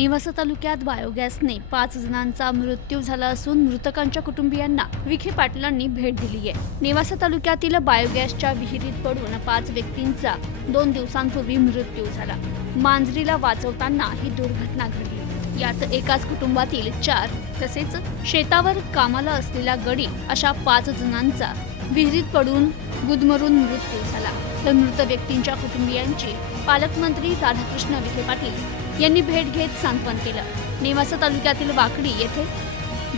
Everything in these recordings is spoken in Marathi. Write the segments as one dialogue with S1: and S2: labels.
S1: नेवासा तालुक्यात बायोगॅसने पाच जणांचा मृत्यू झाला असून मृतकांच्या कुटुंबियांना विखे पाटलांनी भेट दिली आहे. नेवासा तालुक्यातील बायोगॅसच्या विहिरीत पडून पाच व्यक्तींचा दोन दिवसांपूर्वी मृत्यू झाला. मांजरीला वाचवताना ही दुर्घटना घडली. यात एकाच कुटुंबातील चार तसेच शेतावर कामाला असलेला गडी अशा पाच जणांचा विहिरीत पडून गुदमरून मृत्यू झाला तर मृत व्यक्तींच्या कुटुंबियांची पालकमंत्री राधाकृष्ण विखे पाटील यांनी भेट घेत सांत्वन केलं. नेवासा तालुक्यातील वाकडी येथे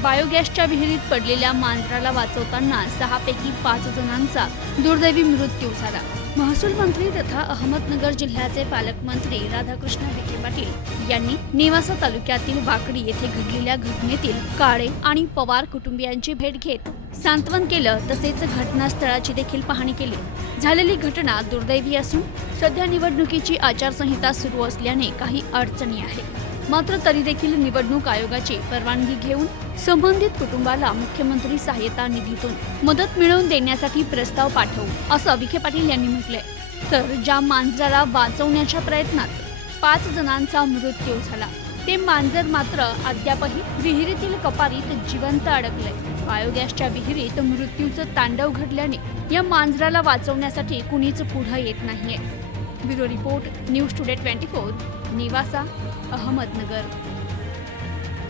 S1: बायोगॅसच्या विहिरीत पडलेल्या मांजराला वाचवताना सहापैकी पाच जणांचा दुर्दैवी मृत्यू झाला. महसूल मंत्री तथा अहमदनगर जिल्ह्याचे पालकमंत्री राधाकृष्ण विखे पाटील यांनी नेवासा तालुक्यातील वाकडी येथे घडलेल्या घटनेतील काळे आणि पवार कुटुंबियांची भेट घेत सांत्वन केलं तसेच घटनास्थळाची देखील पाहणी केली. झालेली घटना दुर्दैवी असून सध्या निवडणुकीची आचारसंहिता सुरू असल्याने काही अडचणी आहेत. मात्र तरी देखील निवडणूक आयोगाची परवानगी घेऊन संबंधित कुटुंबाला मुख्यमंत्री सहाय्यता निधीतून मदत मिळवून देण्यासाठी प्रस्ताव पाठवू असं विखे पाटील यांनी म्हटलंय. तर ज्या मांजराला वाचवण्याच्या प्रयत्नात पाच जणांचा मृत्यू झाला ते मांजर मात्र अद्यापही विहिरीतील कपारीत जिवंत अडकलंय. बायोगॅसच्या विहिरीत मृत्यूचं तांडव घडल्याने या मांजराला वाचवण्यासाठी कुणीच पुढं येत नाहीये. Bureau report news today twenty four निवासा Ahmednagar.